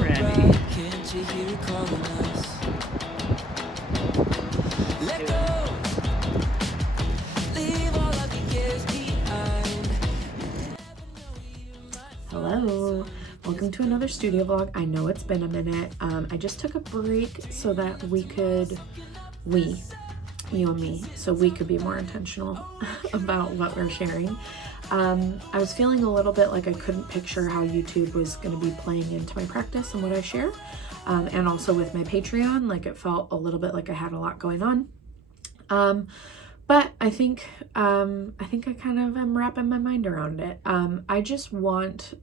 already. Can't you hear it calling us? Let go. Leave all of your cares behind. Hello, welcome to another studio vlog. I know it's been a minute. I just took a break so that you and me, so we could be more intentional about what we're sharing. I was feeling a little bit like I couldn't picture how YouTube was going to be playing into my practice and what I share. And also with my Patreon, like it felt a little bit like I had a lot going on. But I think I kind of am wrapping my mind around it. I just want,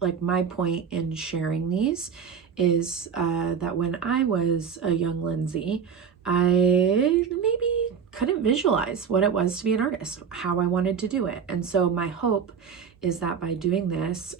like, my point in sharing these is that when I was a young Lindsay, I maybe couldn't visualize what it was to be an artist, how I wanted to do it. And so my hope is that by doing this,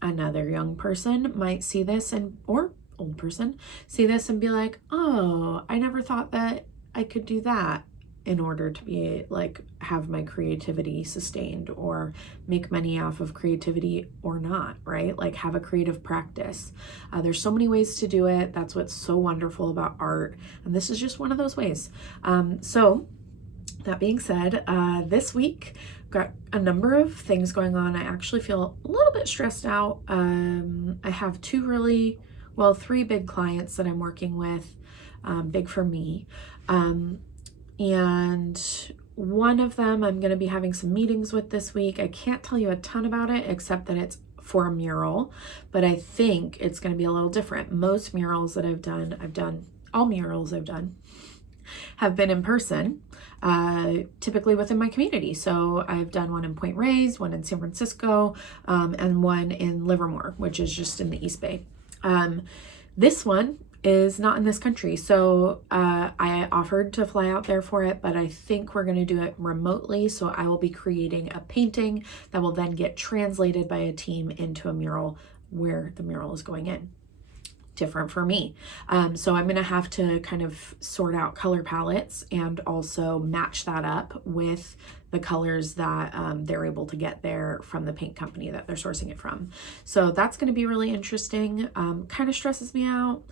another young person might see this or old person see this and be like, oh, I never thought that I could do that in order to be like have my creativity sustained or make money off of creativity or not, right? Like have a creative practice. There's so many ways to do it. That's what's so wonderful about art. And this is just one of those ways. So that being said, this week got a number of things going on. I actually feel a little bit stressed out. I have three big clients that I'm working with, big for me. And one of them I'm going to be having some meetings with this week. I can't tell you a ton about it except that it's for a mural, but I think it's going to be a little different. Most murals that all murals I've done have been in person, typically within my community. So I've done one in Point Reyes, one in San Francisco, and one in Livermore, which is just in the East Bay. This one is not in this country. So I offered to fly out there for it, but I think we're going to do it remotely. So I will be creating a painting that will then get translated by a team into a mural where the mural is going in. Different for me. So I'm going to have to kind of sort out color palettes and also match that up with the colors that they're able to get there from the paint company that they're sourcing it from. So that's going to be really interesting. Kind of stresses me out.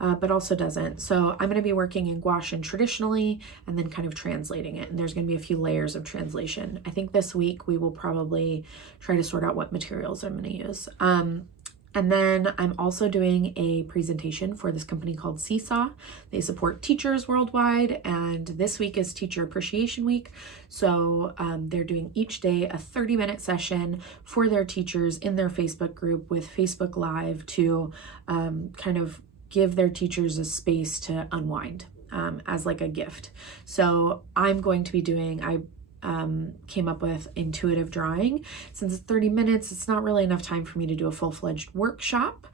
But also doesn't. So I'm going to be working in gouache and traditionally and then kind of translating it. And there's going to be a few layers of translation. I think this week we will probably try to sort out what materials I'm going to use. And then I'm also doing a presentation for this company called Seesaw. They support teachers worldwide, and this week is Teacher Appreciation Week. So they're doing each day a 30-minute session for their teachers in their Facebook group with Facebook Live to kind of give their teachers a space to unwind as like a gift. So I'm going to be I came up with intuitive drawing. Since it's 30 minutes, it's not really enough time for me to do a full-fledged workshop.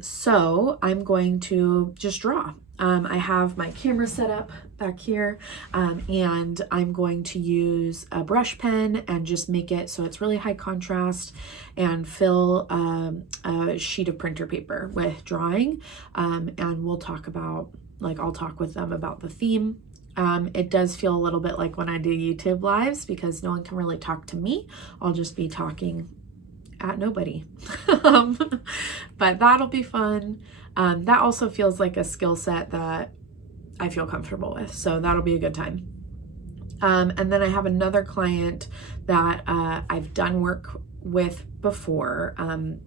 So I'm going to just draw. I have my camera set up back here, and I'm going to use a brush pen and just make it so it's really high contrast and fill a sheet of printer paper with drawing. And we'll talk about, I'll talk with them about the theme. It does feel a little bit like when I do YouTube lives because no one can really talk to me. I'll just be talking at nobody. But that'll be fun. That also feels like a skill set that I feel comfortable with. So that'll be a good time. And then I have another client that I've done work with before.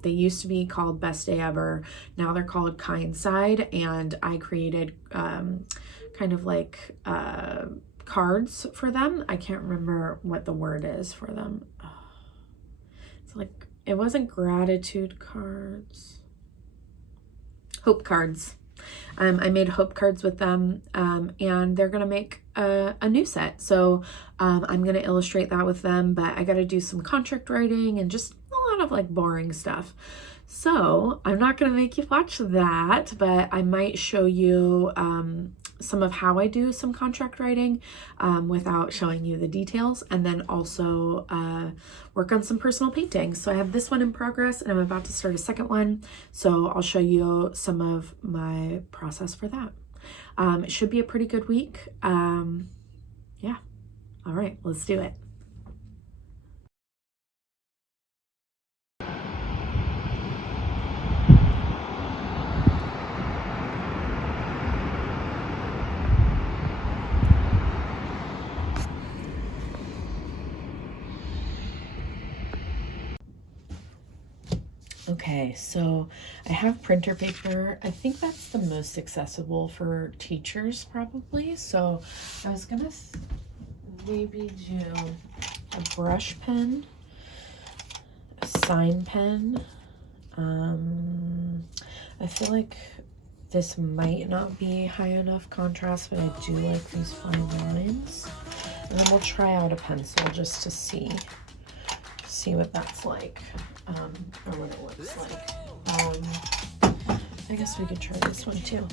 They used to be called Best Day Ever. Now they're called Kind Side. And I created kind of like cards for them. I can't remember what the word is for them. It's like, it wasn't gratitude cards. Hope cards. I made hope cards with them, and they're going to make a new set. So I'm going to illustrate that with them, but I got to do some contract writing and just a lot of like boring stuff. So I'm not going to make you watch that, but I might show you some of how I do some contract writing without showing you the details, and then also work on some personal painting. So I have this one in progress and I'm about to start a second one. So I'll show you some of my process for that. It should be a pretty good week. Yeah. All right, let's do it. Okay, so I have printer paper. I think that's the most accessible for teachers probably. So I was gonna maybe do a brush pen, a sign pen. I feel like this might not be high enough contrast, but I do like these fine lines. And then we'll try out a pencil just to see what that's like, or what it looks like. I guess we could try this one too.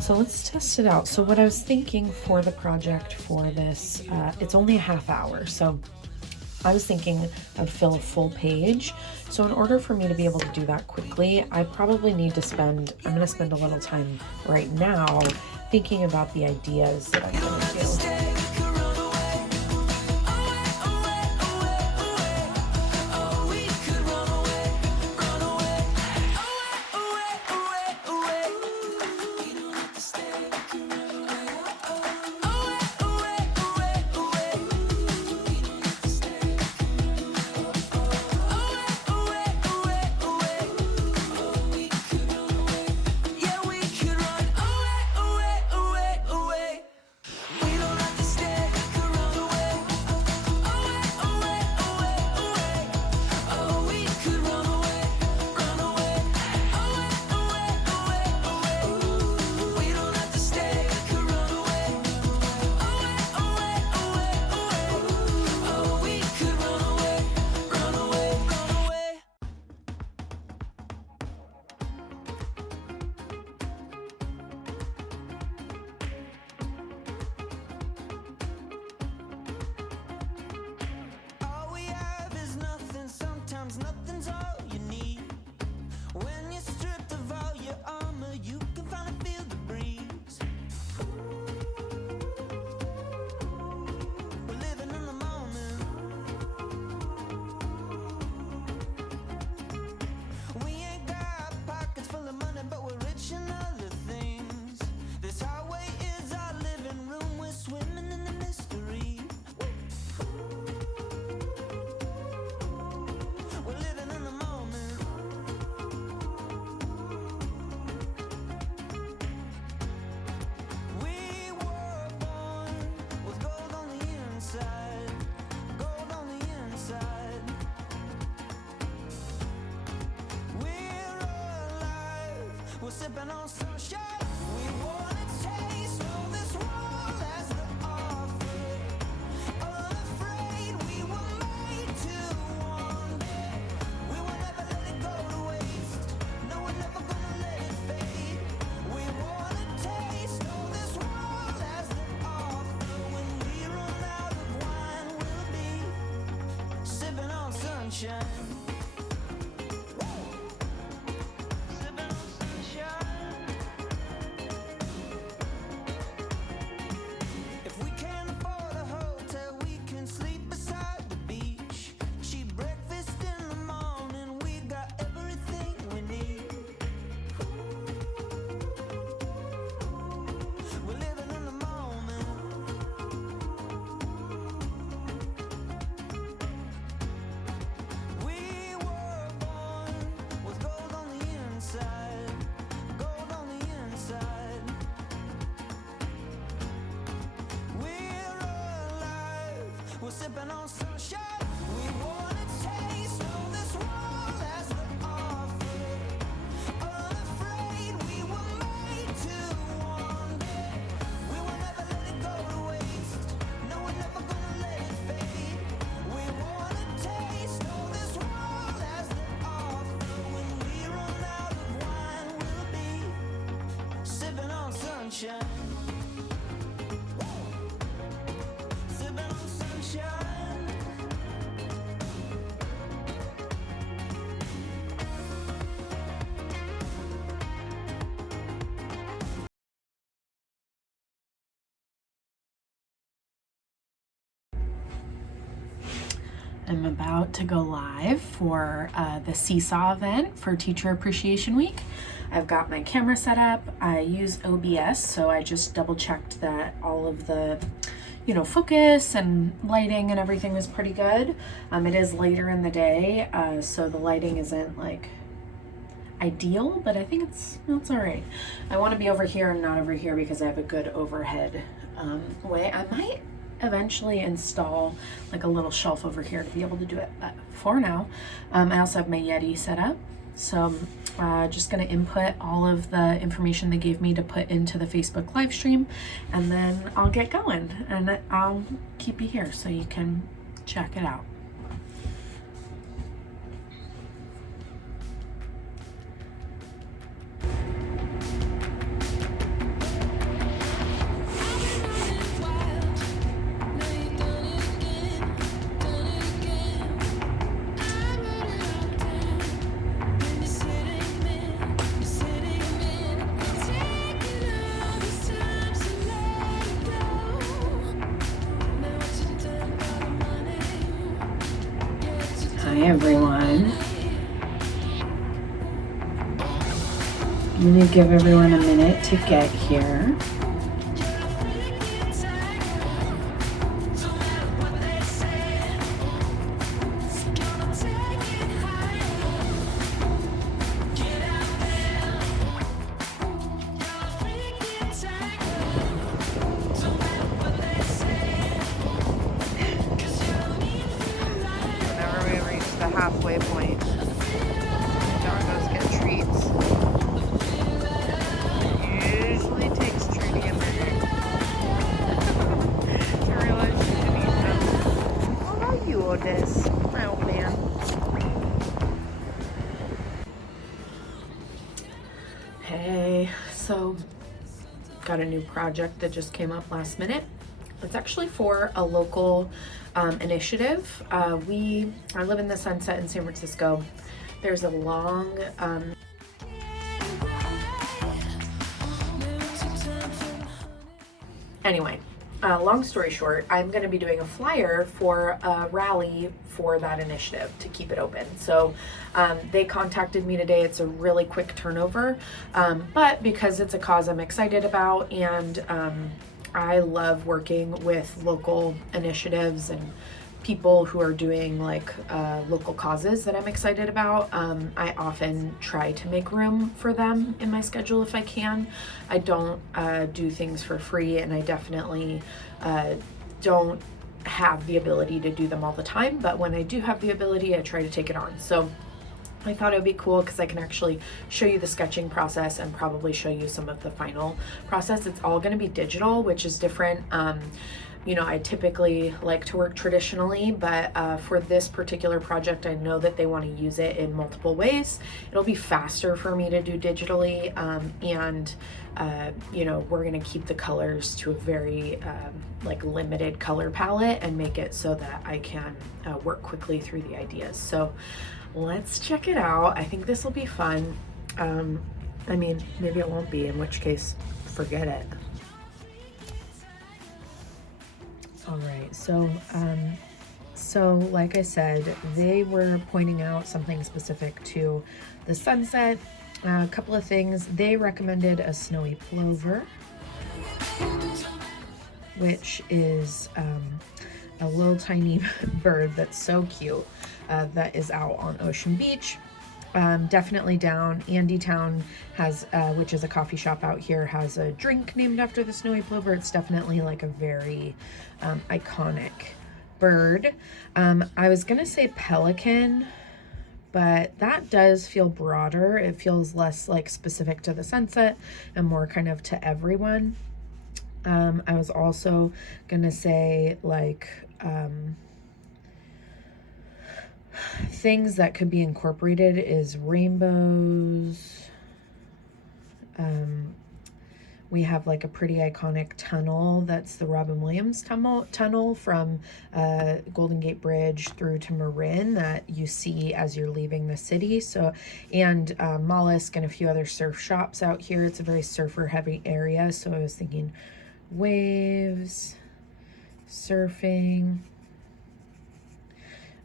So let's test it out. So what I was thinking for the project for this, it's only a half hour. So I was thinking I'd fill a full page. So in order for me to be able to do that quickly, I probably need to I'm gonna spend a little time right now thinking about the ideas that I'm gonna do. Sipping on sunshine, we wanna taste all this world as the offer. Unafraid, we were made to wander. We will never let it go to waste. No, we're never gonna let it fade. We wanna taste all this world as the offer. When we run out of wine, we'll be sipping on sunshine. Sipping on sunshine, we wanna taste all this world as the offer. Unafraid, we were made to wander. We will never let it go to waste. No, we're never gonna let it fade. We wanna taste all this world as the offer. When we run out of wine, we'll be sipping on sunshine. I'm about to go live for the Seesaw event for Teacher Appreciation Week. I've got my camera set up. I use OBS, so I just double checked that all of the, focus and lighting and everything was pretty good. It is later in the day, so the lighting isn't like ideal, but I think it's all right. I want to be over here and not over here because I have a good overhead way. I might eventually install like a little shelf over here to be able to do it, but for now, I also have my Yeti set up. So I'm just going to input all of the information they gave me to put into the Facebook live stream, and then I'll get going, and I'll keep you here so you can check it out. Hi everyone. I'm going to give everyone a minute to get here. Whenever we reach the halfway point, doggos get treats. It usually takes Trudi a minute to realize she can eat them. How are you, Otis? My old man. Hey, so got a new project that just came up last minute. It's actually for a local initiative. I live in the Sunset in San Francisco. There's a long anyway, long story short, I'm going to be doing a flyer for a rally for that initiative to keep it open. So they contacted me today. It's a really quick turnover, but because it's a cause I'm excited about, and I love working with local initiatives and people who are doing like local causes that I'm excited about. I often try to make room for them in my schedule if I can. I don't do things for free, and I definitely don't have the ability to do them all the time, but when I do have the ability, I try to take it on. So I thought it would be cool because I can actually show you the sketching process and probably show you some of the final process. It's all going to be digital, which is different. You know, I typically like to work traditionally, but for this particular project, I know that they want to use it in multiple ways. It'll be faster for me to do digitally, and you know, we're going to keep the colors to a very like limited color palette and make it so that I can work quickly through the ideas. So let's check it out. I think this will be fun. I mean, maybe it won't be, in which case, forget it. All right, so like I said, they were pointing out something specific to the sunset. A couple of things. They recommended a snowy plover, which is a little tiny bird that's so cute, that is out on Ocean Beach. Definitely down. Andytown has, which is a coffee shop out here, has a drink named after the snowy plover. It's definitely like a very iconic bird. I was gonna say pelican, but that does feel broader. It feels less like specific to the sunset and more kind of to everyone. I was also gonna say like things that could be incorporated is rainbows. We have like a pretty iconic tunnel that's the Robin Williams tunnel from Golden Gate Bridge through to Marin that you see as you're leaving the city. So, and Mollusk and a few other surf shops out here. It's a very surfer heavy area. So I was thinking waves, surfing.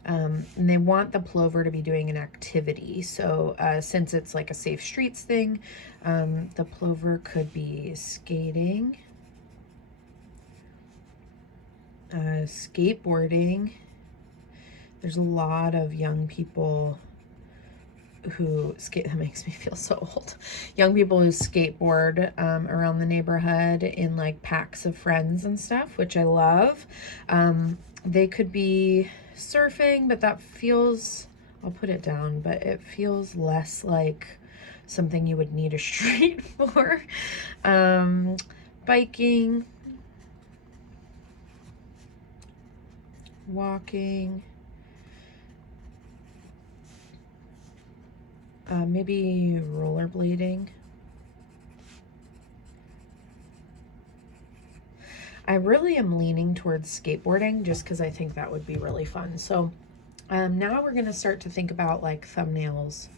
And they want the plover to be doing an activity. So since it's like a safe streets thing, the plover could be skating, skateboarding. There's a lot of young people who skate, that makes me feel so old. Young people who skateboard around the neighborhood in like packs of friends and stuff, which I love. They could be surfing, but that feels, I'll put it down, but it feels less like something you would need a street for. Biking, walking, maybe rollerblading. I really am leaning towards skateboarding just because I think that would be really fun. So now we're going to start to think about like thumbnails.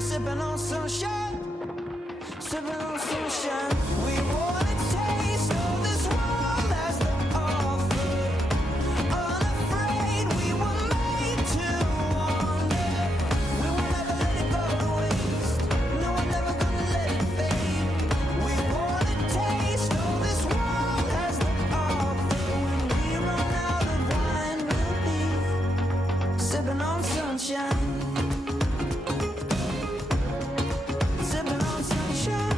Sipping on sunshine, sipping on sunshine. We wanna taste all this world has to offer. Unafraid, we were made to wander. We will never let it go to waste. No, we're never gonna let it fade. We wanna taste all this world has to offer. When we run out of wine, we'll be sipping on sunshine. Sipping on sunshine.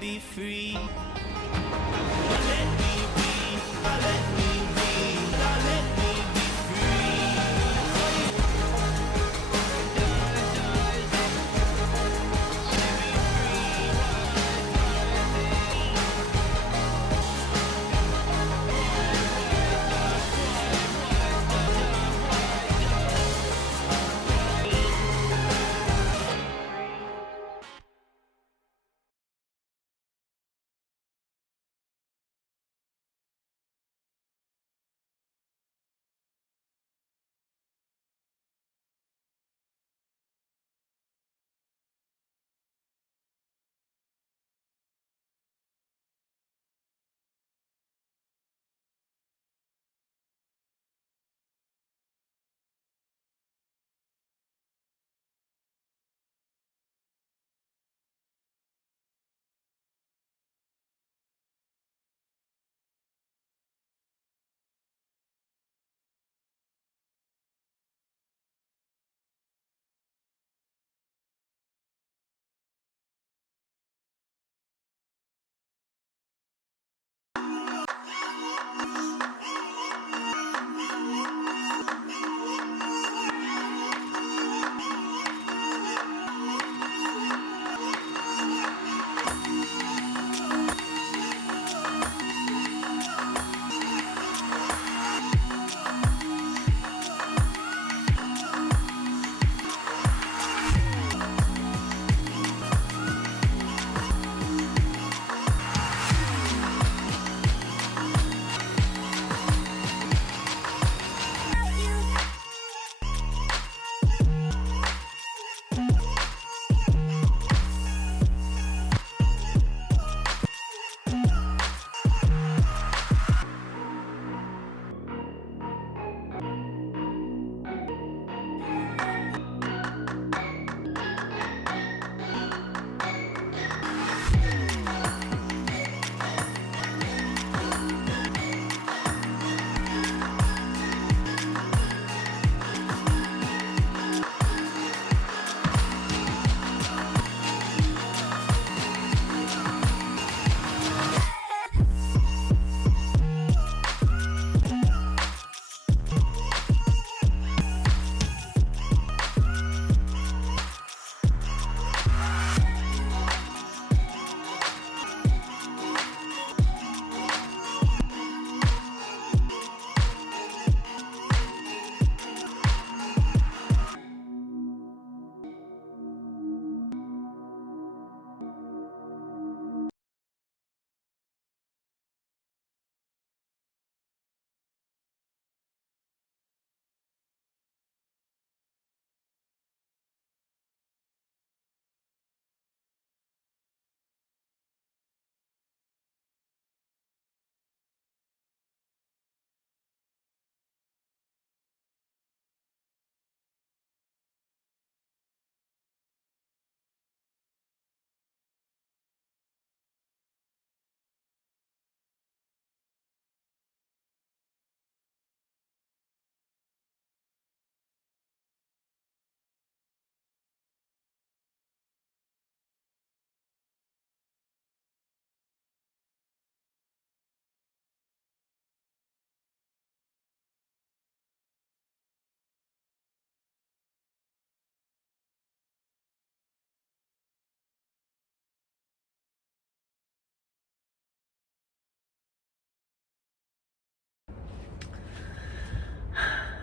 be free. Let me be, let me be, let me be free.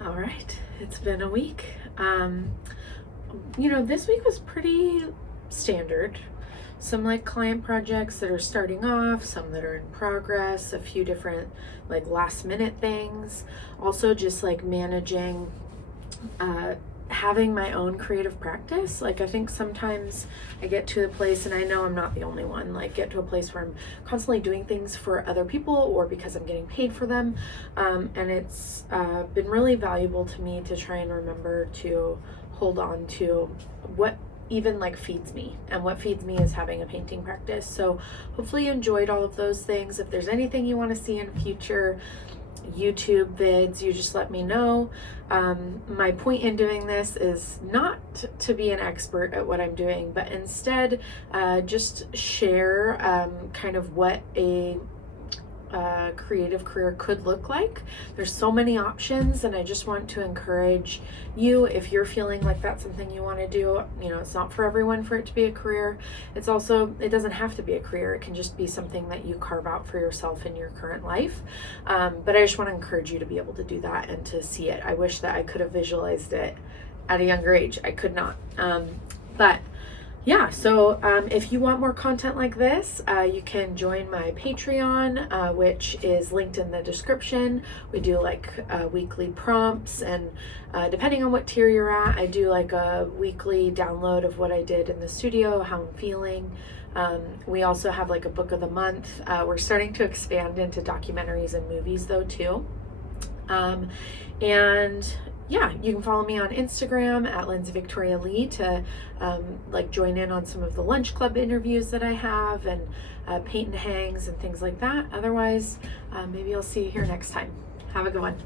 All right, it's been a week. This week was pretty standard. Some like client projects that are starting off, some that are in progress, a few different like last minute things. Also just like managing having my own creative practice. Like I think sometimes I get to a place, and I know I'm not the only one, like get to a place where I'm constantly doing things for other people or because I'm getting paid for them. And it's been really valuable to me to try and remember to hold on to what even like feeds me, and what feeds me is having a painting practice. So hopefully you enjoyed all of those things. If there's anything you want to see in future, YouTube vids, you just let me know. My point in doing this is not to be an expert at what I'm doing, but instead just share kind of what a creative career could look like. There's so many options, and I just want to encourage you, if you're feeling like that's something you want to do. You know, it's not for everyone for it to be a career. It's also, it doesn't have to be a career. It can just be something that you carve out for yourself in your current life. But I just want to encourage you to be able to do that and to see it. I wish that I could have visualized it at a younger age. I could not. But yeah, so if you want more content like this, you can join my Patreon, which is linked in the description. We do like weekly prompts, and depending on what tier you're at, I do like a weekly download of what I did in the studio, how I'm feeling. We also have like a book of the month. We're starting to expand into documentaries and movies though too. And yeah, you can follow me on Instagram at Lindsay Victoria Lee to like join in on some of the lunch club interviews that I have, and paint and hangs and things like that. Otherwise, maybe I'll see you here next time. Have a good one.